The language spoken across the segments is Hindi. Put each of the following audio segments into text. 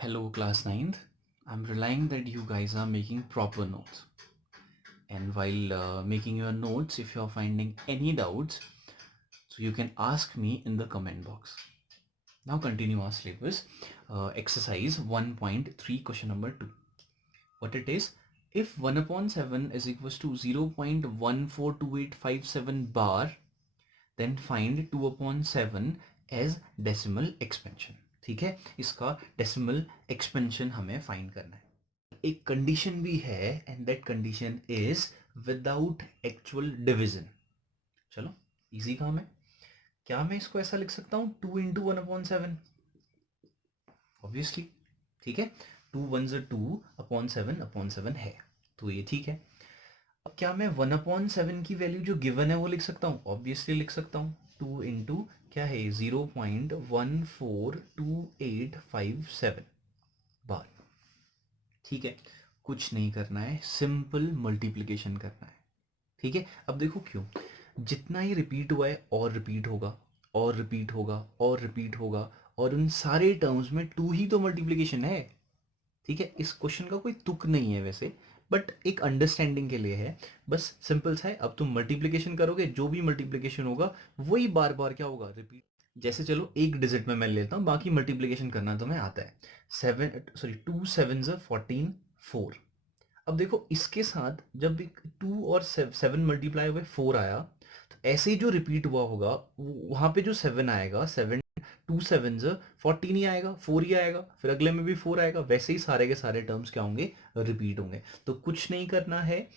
Hello, class 9th. I'm relying that you guys are making proper notes. And while making your notes, if you're finding any doubts, so you can ask me in the comment box. Now continue our syllabus. Exercise 1.3, question number 2. What it is? If 1 upon 7 is equals to 0.142857 bar, then find 2 upon 7 as decimal expansion. ठीक है, इसका डेसिमल एक्सपेंशन हमें फाइंड करना है. एक कंडीशन भी है and that condition is without actual division. चलो इजी काम है. क्या मैं इसको ऐसा लिख सकता हूँ 2 इंटू 1/7? ऑब्वियसली. ठीक है, 2 1 2 अपॉन 7 है, तो ये ठीक है. अब क्या मैं 1/7 की वैल्यू जो गिवन है वो लिख सकता हूँ? ऑब्वियसली लिख सकता हूँ. 2 इंटू क्या है 0.142857 बार. ठीक है, कुछ नहीं करना है, सिंपल मल्टीप्लिकेशन करना है. ठीक है, अब देखो क्यों. जितना ही रिपीट हुआ है और रिपीट होगा और रिपीट होगा और रिपीट होगा, और उन सारे टर्म्स में 2 ही तो मल्टीप्लिकेशन है. ठीक है, इस क्वेश्चन का कोई तुक नहीं है वैसे, बट एक अंडरस्टैंडिंग के लिए है. बस सिंपल सा है. अब तुम मल्टीप्लिकेशन करोगे, जो भी मल्टीप्लिकेशन होगा वही बार बार क्या होगा, रिपीट. जैसे चलो एक डिजिट में मैं लेता हूँ, बाकी मल्टीप्लिकेशन करना तुम्हें आता है. 2 7 14 4. अब देखो इसके साथ जब एक 2 और 7 मल्टीप्लाई हुए 4 आया, तो ऐसे ही जो रिपीट हुआ होगा वहाँ पे जो 7 आएगा, 7 2 7 14 ही आएगा, 4 ही आएगा, फिर अगले में भी 4 आएगा. वैसे ही सारे के सारे टर्म्स क्या होंगे, रिपीट होंगे. तो कुछ नहीं करना है,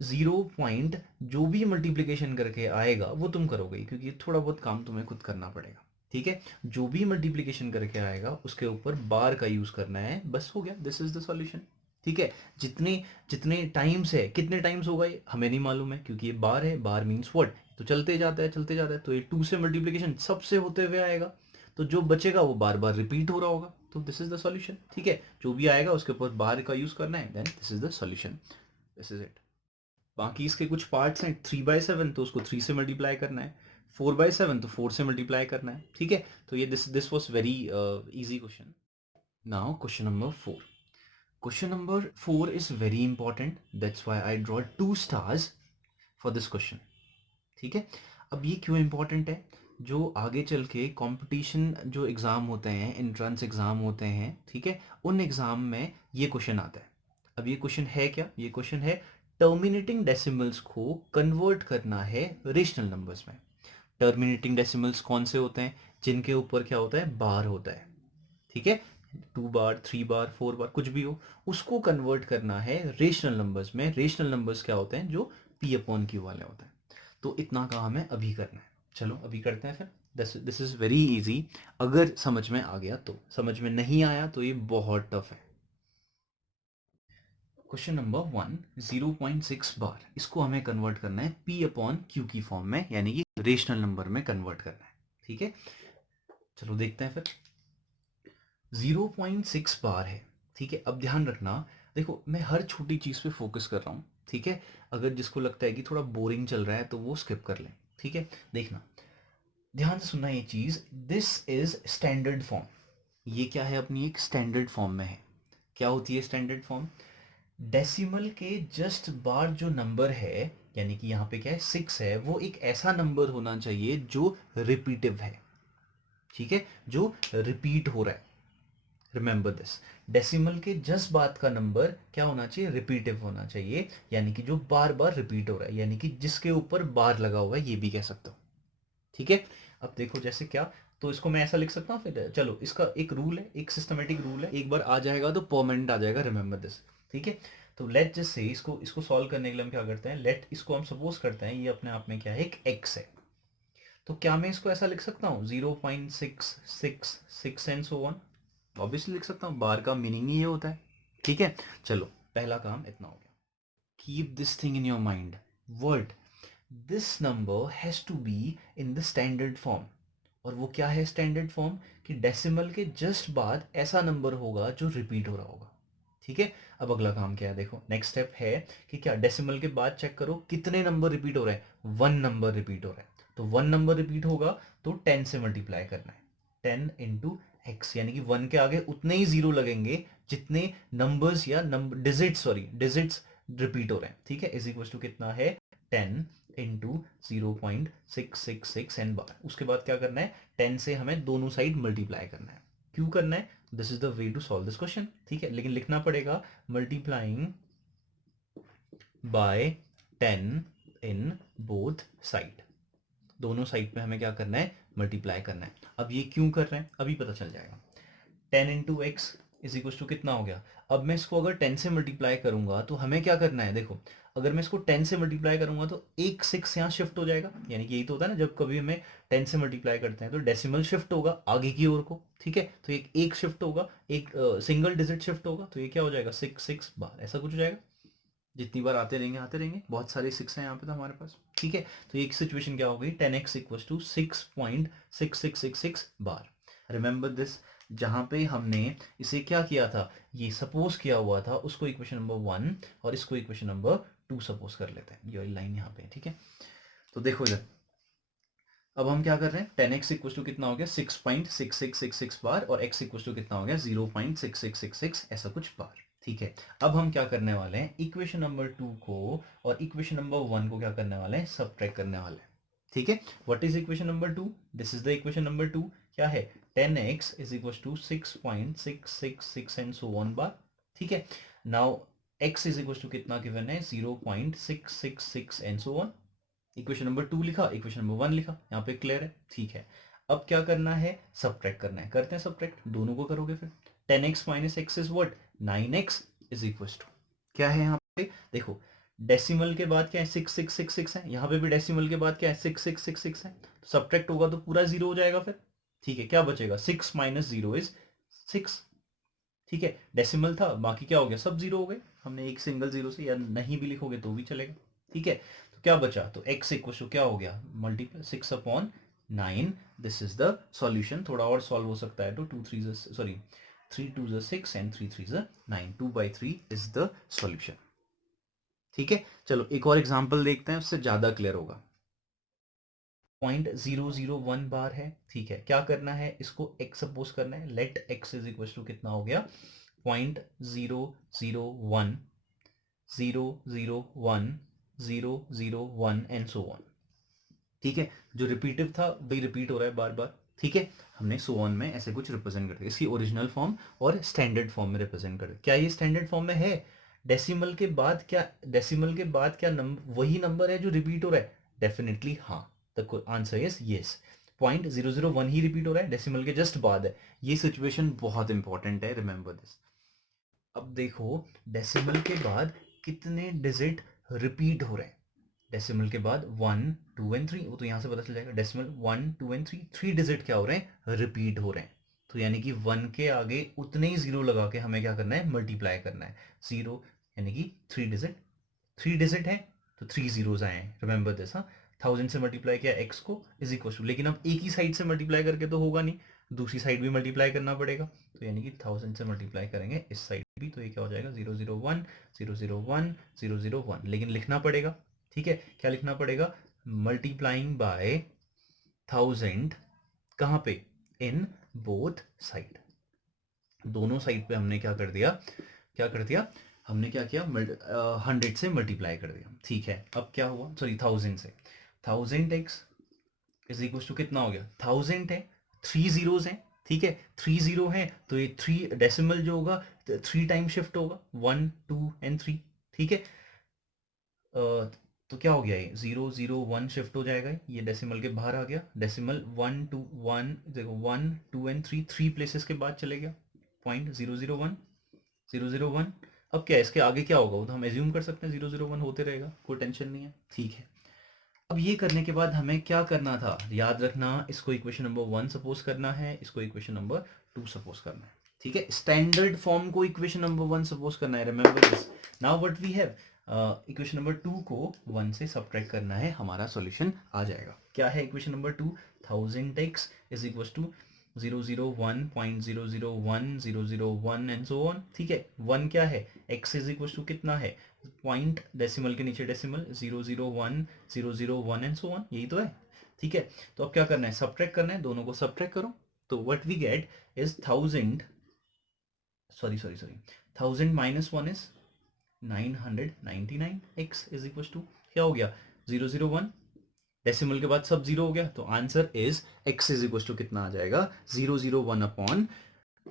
0 पॉइंट जो भी मल्टीप्लिकेशन करके आएगा वो तुम करोगे, क्योंकि थोड़ा बहुत काम तुम्हें खुद करना पड़ेगा. ठीक है, जो भी मल्टीप्लिकेशन करके आएगा उसके ऊपर बार का यूज करना है, बस हो गया. This is the solution. ठीक है, जितने जितने टाइम्स है, कितने टाइम्स होगा ये हमें नहीं मालूम है, क्योंकि ये बार है. बार मीन्स व्हाट, तो चलते जाता है चलते जाता है. तो ये 2 से मल्टीप्लिकेशन सबसे होते हुए आएगा, तो जो बचेगा वो बार बार रिपीट हो रहा होगा. तो दिस इज द सॉल्यूशन. ठीक है, जो भी आएगा उसके ऊपर बार का यूज करना है, then this is the solution. This is it. बाकी इसके कुछ पार्ट्स हैं. 3/7 तो उसको 3 से मल्टीप्लाई करना है, 4/7 तो 4 से मल्टीप्लाई करना है. ठीक है, तो ये this was very easy question. Now question number 4. Question number 4 is very important. That's why I draw 2 stars for this question. ठीक है, अब ये क्यों इंपॉर्टेंट है? जो आगे चल के कंपटीशन जो एग्ज़ाम होते हैं, एंट्रेंस एग्ज़ाम होते हैं, ठीक है, उन एग्ज़ाम में ये क्वेश्चन आता है. अब ये क्वेश्चन है क्या? ये क्वेश्चन है टर्मिनेटिंग डेसिमल्स को कन्वर्ट करना है रेशनल नंबर्स में. टर्मिनेटिंग डेसिमल्स कौन से होते हैं? जिनके ऊपर क्या होता है, बार होता है. ठीक है, 2 बार 3 बार 4 बार कुछ भी हो, उसको कन्वर्ट करना है रेशनल नंबर्स में. रेशनल नंबर्स क्या होते हैं? जो P/Q वाले होते हैं. तो इतना काम है अभी करना है. चलो अभी करते हैं फिर. दिस इज वेरी इजी, अगर समझ में आ गया तो. समझ में नहीं आया तो ये बहुत टफ है. क्वेश्चन नंबर 1, 0.6 बार, इसको हमें कन्वर्ट करना है P/Q की फॉर्म में, यानी कि रेशनल नंबर में कन्वर्ट करना है. ठीक है, चलो देखते हैं फिर. 0.6 बार है. ठीक है, अब ध्यान रखना, देखो मैं हर छोटी चीज़ पे फोकस कर रहा हूँ. ठीक है, अगर जिसको लगता है कि थोड़ा बोरिंग चल रहा है तो वो स्किप कर लें. ठीक है, देखना ध्यान से सुनना ये चीज़. This is standard form. ये क्या है, अपनी एक स्टैंडर्ड फॉर्म में है. क्या होती है स्टैंडर्ड फॉर्म? डेसिमल के जस्ट बाद जो नंबर है, यानी कि यहाँ पे क्या है 6 है, वो एक ऐसा नंबर होना चाहिए जो रिपीटिव है. ठीक है, जो रिपीट हो रहा है. रिमेंबर दिस, डेसिमल के जस्ट बाद का नंबर क्या होना चाहिए, रिपीटिव होना चाहिए, यानी कि जो बार बार रिपीट हो रहा है, यानी कि जिसके ऊपर बार लगा हुआ है, ये भी कह सकता हूँ. ठीक है, अब देखो जैसे क्या, तो इसको मैं ऐसा लिख सकता हूँ. फिर चलो इसका एक रूल है, एक सिस्टमेटिक रूल है, एक बार आ जाएगा तो परमानेंट आ जाएगा. Remember this. ठीक है, तो लेट जस्ट से इसको इसको सॉल्व करने के लिए हम क्या करते हैं, लेट इसको हम सपोज करते हैं ये अपने आप में क्या है, एक एक्स है. तो क्या मैं इसको ऐसा लिख सकता हूँ 0.666 एंड सो ऑन? ऑब्वियसली लिख सकता हूँ, बार का मीनिंग ही ये होता है. ठीक है, चलो पहला काम इतना हो गया. Keep this thing in your mind, word, this number has to be in the standard form. और वो क्या है स्टैंडर्ड फॉर्म? कि डेसिमल के जस्ट बाद ऐसा नंबर होगा जो रिपीट हो रहा होगा. ठीक है, अब अगला काम क्या है, देखो नेक्स्ट स्टेप है कि क्या डेसिमल के बाद चेक करो कितने नंबर रिपीट हो रहे हैं. 1 नंबर रिपीट हो रहा है, तो 1 नंबर रिपीट होगा तो 10 से मल्टीप्लाई करना है. 10 इंटू x, यानी कि 1 के आगे उतने ही जीरो लगेंगे जितने नंबर्स या डिजिट्स रिपीट हो रहे हैं, ठीक है, इज इक्वल टू कितना है 10 इंटू 0.666 एन बार। उसके बाद क्या करना है, 10 से हमें दोनों साइड मल्टीप्लाई करना है। क्यों करना है, this is the way to solve this question, ठीक है, लेकिन लिखना पड़ेगा multiplying by 10 in both side, दोनों साइड पे हमें क्या करना है, मल्टीप्लाई करना है। अब ये क्यों कर रहे हैं अभी पता चल जाएगा। 10 into x is equal to कितना हो गया, अब मैं इसको अगर 10 से मल्टीप्लाई करूंगा तो हमें क्या करना है, देखो अगर मैं इसको 10 से मल्टीप्लाई करूंगा तो एक 6 यहाँ शिफ्ट हो जाएगा, यानी कि यही तो होता है ना, जब कभी हमें 10 से मल्टीप्लाई करते हैं तो डेसिमल शिफ्ट होगा आगे की ओर को, ठीक है, तो एक शिफ्ट होगा, एक सिंगल डिजिट शिफ्ट होगा, तो ये क्या हो जाएगा 6 बार, ऐसा कुछ हो जाएगा। जितनी बार आते रहेंगे, बहुत सारे 6 हैं यहाँ पे तो हमारे पास, ठीक है, तो एक सिचुएशन क्या हो गई, 10x equal to 6.6666 bar. Remember this, जहां पे हमने इसे क्या किया था, ये सपोज किया हुआ था, उसको इक्वेशन नंबर 1 और इसको इक्वेशन नंबर 2 सपोज कर लेते हैं, ये लाइन यहाँ पे, ठीक है। तो देखो इधर, अब हम क्या कर रहे हैं, 10x इक्वल टू कितना हो गया 6.6666 बार, और x इक्वल टू कितना हो गया 0.6666, ऐसा कुछ बार, ठीक है। अब हम क्या करने वाले हैं, इक्वेशन नंबर 2 को और इक्वेशन नंबर 1 को क्या करने वाले हैं, सबट्रैक्ट करने वाले हैं, ठीक है। What is equation number 2, this is the equation number 2, क्या है 10x is equal to 6.666 and so on bar, ठीक है। Now x is equal to कितना गिवन है 0.666 and so on, equation number 2 लिखा, इक्वेशन नंबर 1 लिखा, यहाँ पे क्लियर है, ठीक है। अब क्या करना है, सबट्रैक्ट करना है, करते हैं सबट्रैक्ट, दोनों को करोगे फिर 10x minus x is what 9x is equal to क्या है यहाँ पे, देखो डेसिमल के बाद क्या है 6666 है, यहाँ पे भी डेसिमल के बाद क्या है 6666 है, तो सबट्रैक्ट होगा तो पूरा जीरो हो जाएगा फिर, ठीक है, क्या बचेगा 6 माइनस 0 इज 6, ठीक है, डेसिमल था बाकी क्या हो गया सब जीरो हो गए, हमने एक सिंगल जीरो से, या नहीं भी लिखोगे तो भी चलेगा, ठीक है। तो क्या बचा, तो x इक्वल टू क्या हो गया multiply 6 upon 9, this is the solution. थोड़ा और सॉल्व हो सकता है तो 3 2 6 एंड 3 3 9, 2/3 इज द सॉल्यूशन, ठीक है। चलो एक और एग्जांपल देखते हैं, उससे ज्यादा क्लियर होगा। 0.001 बार है, ठीक है, क्या करना है, इसको x सपोज करना है, let x is equal to कितना हो गया 0.001 001 001 एंड सो ऑन, ठीक है, जो रिपीटिव था वही रिपीट हो रहा है बार बार, ठीक है, हमने सो ऑन में ऐसे कुछ रिप्रेजेंट कर दिया, इसकी ओरिजिनल फॉर्म और स्टैंडर्ड फॉर्म में रिप्रेजेंट कर दिया। क्या ये स्टैंडर्ड फॉर्म में है, डेसिमल के बाद क्या नंबर वही नंबर है जो रिपीट हो रहा है, डेफिनेटली हाँ, the answer is yes, 0.001 he repeat हो रहा है, डेसिमल के जस्ट बाद है, ये सिचुएशन बहुत इंपॉर्टेंट है, रिमेंबर दिस। अब देखो डेसिमल के बाद कितने डिजिट रिपीट हो रहे हैं, डेसिमल के बाद 1 2 एंड 3, वो तो यहाँ से पता चल जाएगा, डेसिमल 1 2 एंड 3 डिजिट क्या हो रहे हैं, रिपीट हो रहे हैं, तो यानी कि 1 के आगे उतने ही जीरो लगा के हमें क्या करना है, मल्टीप्लाई करना है, जीरो यानी कि 3 डिजिट है तो 3 जीरोज आए हैं, रिमेंबर दिस, हाँ, 1000 से मल्टीप्लाई किया x को इज इक्वल टू, लेकिन अब एक ही साइड से मल्टीप्लाई करके तो होगा नहीं, दूसरी साइड भी मल्टीप्लाई करना पड़ेगा, तो यानी कि 1000 से मल्टीप्लाई करेंगे इस साइड भी, तो ये क्या हो जाएगा 001 001 001, लेकिन लिखना पड़ेगा, ठीक है, क्या लिखना पड़ेगा, मल्टीप्लाइंग बाय 1000 कहाँ पे, इन बोथ साइड, दोनों साइड पे हमने क्या कर दिया, हमने क्या किया 100 से मल्टीप्लाई कर दिया, ठीक है। अब क्या हुआ, सॉरी 1000 से, 1000x इज इक्वल टू कितना हो गया, 1000 है 3 जीरोज हैं, ठीक है, 3 जीरो है तो ये 3 डेसिमल जो होगा 3 टाइम शिफ्ट होगा, 1 2 एंड 3, ठीक है, तो क्या हो गया ये 001 शिफ्ट हो जाएगा, ये डेसिमल के बाहर आ गया, डेसिमल 1 2 1 देखो 1 2 एंड 3 प्लेसेस के बाद चले गया, 0.001 अब क्या है, इसके आगे क्या होगा वो तो हम एज्यूम कर सकते हैं 001 होते रहेगा, कोई टेंशन नहीं है, ठीक है। अब ये करने के बाद हमें क्या करना था, याद रखना, इसको इक्वेशन नंबर 1 सपोज करना है, इसको इक्वेशन नंबर 2 सपोज करना है, ठीक है, स्टैंडर्ड फॉर्म को इक्वेशन नंबर 1 सपोज करना है, remember this. Now what we have, equation number 2 को 1 से सबट्रैक्ट करना है, हमारा सॉल्यूशन आ जाएगा। क्या है equation number 2, 1000x is equal to 001.001 and so on, ठीक है, 1 क्या है, x इज इक्वल टू कितना है, पॉइंट डेसिमल के नीचे डेसिमल 001 एंड सो ऑन, यही तो है, ठीक है। तो अब क्या करना है, सबट्रैक्ट करना है, दोनों को सबट्रैक्ट करो, तो what we get is 1000 1000 minus 1 is 999 x is equal to क्या हो गया 001 डेसिमल के बाद सब जीरो हो गया तो answer is x is equal to कितना आ जाएगा 001 अपॉन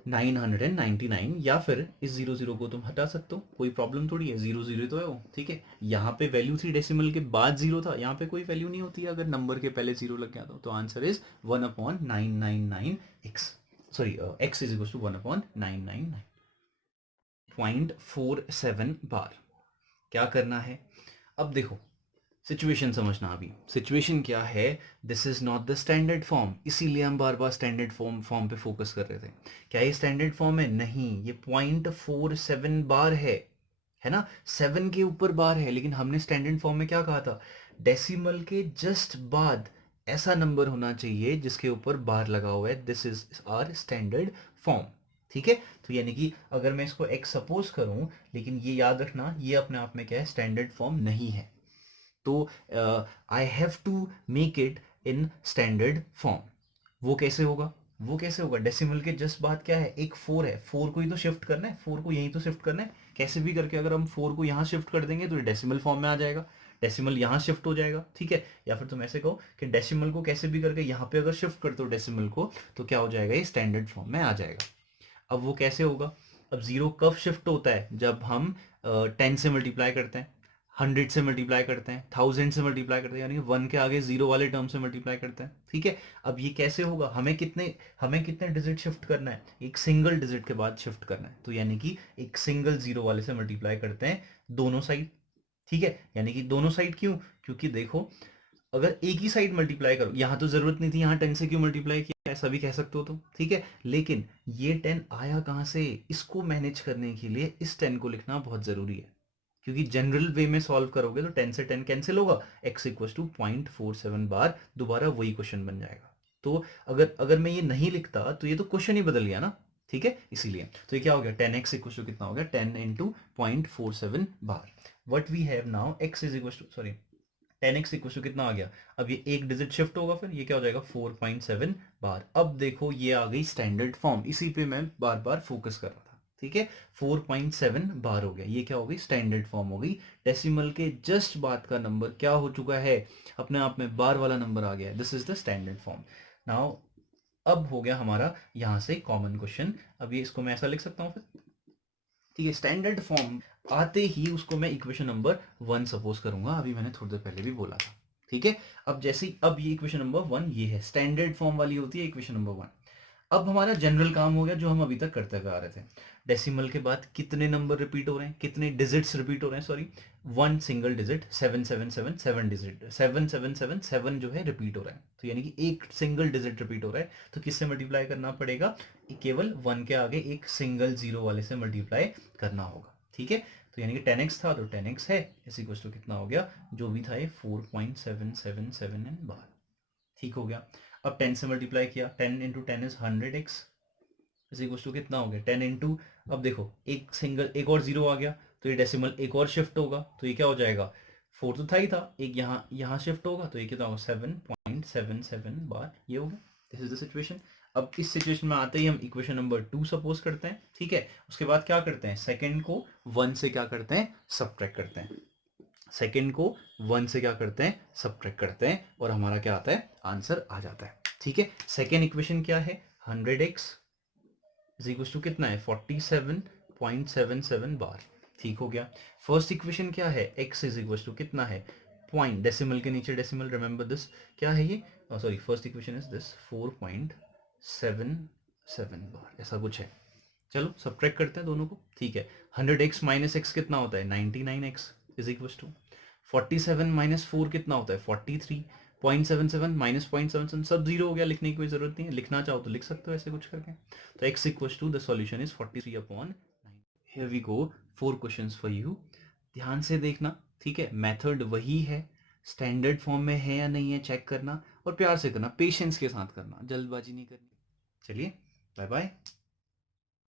999 या फिर इस 00 को तुम हटा सकते हो कोई प्रॉब्लम थोड़ी है 00 तो है वो ठीक है यहाँ पे वैल्यू थी डेसिमल के बाद जीरो था यहाँ पे कोई वैल्यू नहीं होती है अगर नंबर के पहले जीरो लग गया तो answer is 1 upon 999 x sorry x is equal to 1 upon 999 0.47 bar क्या करना है अब देखो सिचुएशन समझना अभी सिचुएशन क्या है this is not the standard form इसीलिए हम बार बार स्टैंडर्ड फॉर्म पे फोकस कर रहे थे क्या ये स्टैंडर्ड फॉर्म है नहीं ये 0.47 बार है ना 7 के ऊपर बार है लेकिन हमने स्टैंडर्ड फॉर्म में क्या कहा था डेसिमल के जस्ट बाद ऐसा नंबर होना चाहिए जिसके ऊपर बार लगा हुआ है this is our standard form ठीक है तो यानी कि अगर मैं इसको x सपोज करूं लेकिन ये याद रखना ये अपने आप में क्या है स्टैंडर्ड फॉर्म नहीं है तो I have to make it in standard form वो कैसे होगा डेसिमल के जस्ट बाद क्या है एक 4 है 4 को ही तो शिफ्ट करना है 4 को यहीं तो शिफ्ट करना है कैसे भी करके अगर हम 4 को यहाँ शिफ्ट कर देंगे तो ये डेसिमल फॉर्म में आ जाएगा डेसिमल यहाँ शिफ्ट हो जाएगा ठीक है या फिर तुम ऐसे कहो कि डेसिमल को कैसे भी करके यहाँ पे अगर शिफ्ट करते हो डेसिमल को तो क्या हो जाएगा ये स्टैंडर्ड फॉर्म में आ जाएगा अब वो कैसे होगा अब जीरो कब शिफ्ट होता है जब हम 10 से मल्टीप्लाई करते हैं 100 से मल्टीप्लाई करते हैं 1000 से मल्टीप्लाई करते हैं यानी 1 के आगे जीरो वाले टर्म से मल्टीप्लाई करते हैं ठीक है अब ये कैसे होगा हमें कितने डिजिट शिफ्ट करना है एक सिंगल डिजिट के बाद शिफ्ट करना है तो यानी कि एक सिंगल जीरो वाले से मल्टीप्लाई करते हैं दोनों साइड ठीक है यानी कि दोनों साइड क्यों क्योंकि देखो अगर एक ही साइड मल्टीप्लाई करो यहाँ तो जरूरत नहीं थी यहाँ 10 से क्यों मल्टीप्लाई किया ऐसा भी कह सकते हो तुम ठीक है लेकिन ये 10 आया कहाँ से इसको मैनेज करने के लिए इस 10 को लिखना बहुत जरूरी है क्योंकि जनरल वे में सॉल्व करोगे तो 10 से 10 कैंसिल होगा x इक्वल टू 0.47 बार दोबारा वही क्वेश्चन बन जाएगा तो अगर मैं ये नहीं लिखता तो ये तो क्वेश्चन ही बदल गया ना ठीक है इसीलिए तो ये क्या हो गया 10x इक्वल टू कितना हो गया 10 into 0.47 bar what we have now x is equal to sorry 10x equal to कितना आ गया अब ये एक डिजिट शिफ्ट होगा फिर ये क्या हो जाएगा 4.7 बार अब देखो ये आ गई स्टैंडर्ड फॉर्म इसी पे मैं बार बार फोकस कर रहा था ठीक है 4.7 बार हो गया ये क्या हो गई स्टैंडर्ड फॉर्म हो गई डेसिमल के जस्ट बाद का नंबर क्या हो चुका है अपने आप में बार वाला नंबर आ गया this is the standard form now अब हो गया हमारा यहाँ से कॉमन क्वेश्चन अब ये इसको मैं ऐसा लिख सकता हूँ फिर ठीक है स्टैंडर्ड फॉर्म आते ही उसको मैं इक्वेशन नंबर 1 सपोज करूंगा अभी मैंने थोड़ी देर पहले भी बोला था ठीक है अब जैसे अब ये इक्वेशन नंबर 1 ये है स्टैंडर्ड फॉर्म वाली होती है इक्वेशन नंबर 1 अब हमारा जनरल काम हो गया जो हम अभी तक करते हुए आ रहे थे डेसिमल के बाद कितने नंबर रिपीट हो रहे हैं कितने डिजिट्स रिपीट हो रहे हैं sorry one single digit 777 7 digit 7777 जो है रिपीट हो रहा है तो यानी कि एक सिंगल डिजिट रिपीट हो रहा है तो किससे मल्टीप्लाई करना पड़ेगा केवल 1 के आगे एक सिंगल जीरो वाले से मल्टीप्लाई करना होगा ठीक है तो यानी कि 10x था तो 10x है इस इक्वल टू कितना हो गया जो भी था ये 4.777 बार ठीक हो गया अब 10 से मल्टीप्लाई किया 10 इंटू 10 इज 100x इस इक्वल टू कितना हो गया 10 इंटू अब देखो एक सिंगल एक और जीरो आ गया तो ये डेसिमल एक और शिफ्ट होगा तो ये क्या हो जाएगा 4 तो था ही था एक यहाँ शिफ्ट होगा तो ये कितना होगा 7.77 बार ये होगा दिस इज द सिचुएशन अब इस सिचुएशन में आते ही हम इक्वेशन नंबर 2 सपोज करते हैं ठीक है उसके बाद क्या करते हैं सेकंड को 1 से क्या करते हैं सब्ट्रैक्ट करते हैं सेकंड को 1 से क्या करते हैं सब्ट्रैक्ट करते हैं और हमारा क्या आता है आंसर आ जाता है ठीक है सेकंड इक्वेशन क्या है 100x इज इक्वल टू कितना है 47.77 बार ठीक हो गया फर्स्ट इक्वेशन क्या है x इज इक्वल टू कितना है पॉइंट डेसिमल के नीचे डेसिमल रिमेंबर दिस क्या है ये sorry first equation is this 4.77 बार ऐसा कुछ है चलो सब्ट्रैक्ट करते हैं दोनों को ठीक है 100x माइनस x कितना होता है 99x is equal to 47 minus 4 कितना होता है 43.77 माइनस 0.77 सब जीरो हो गया लिखने की कोई जरूरत नहीं है लिखना चाहो तो लिख सकते हो ऐसे कुछ करके तो x equal to the solution is 43 upon 9 here we go 4 questions for you ध्यान से देखना ठीक है मेथड वही है स्टैंडर्ड फॉर्म में है या नहीं है चेक करना और प्यार से करना पेशेंस के साथ करना जल्दबाजी नहीं करनी चलिए बाय बाय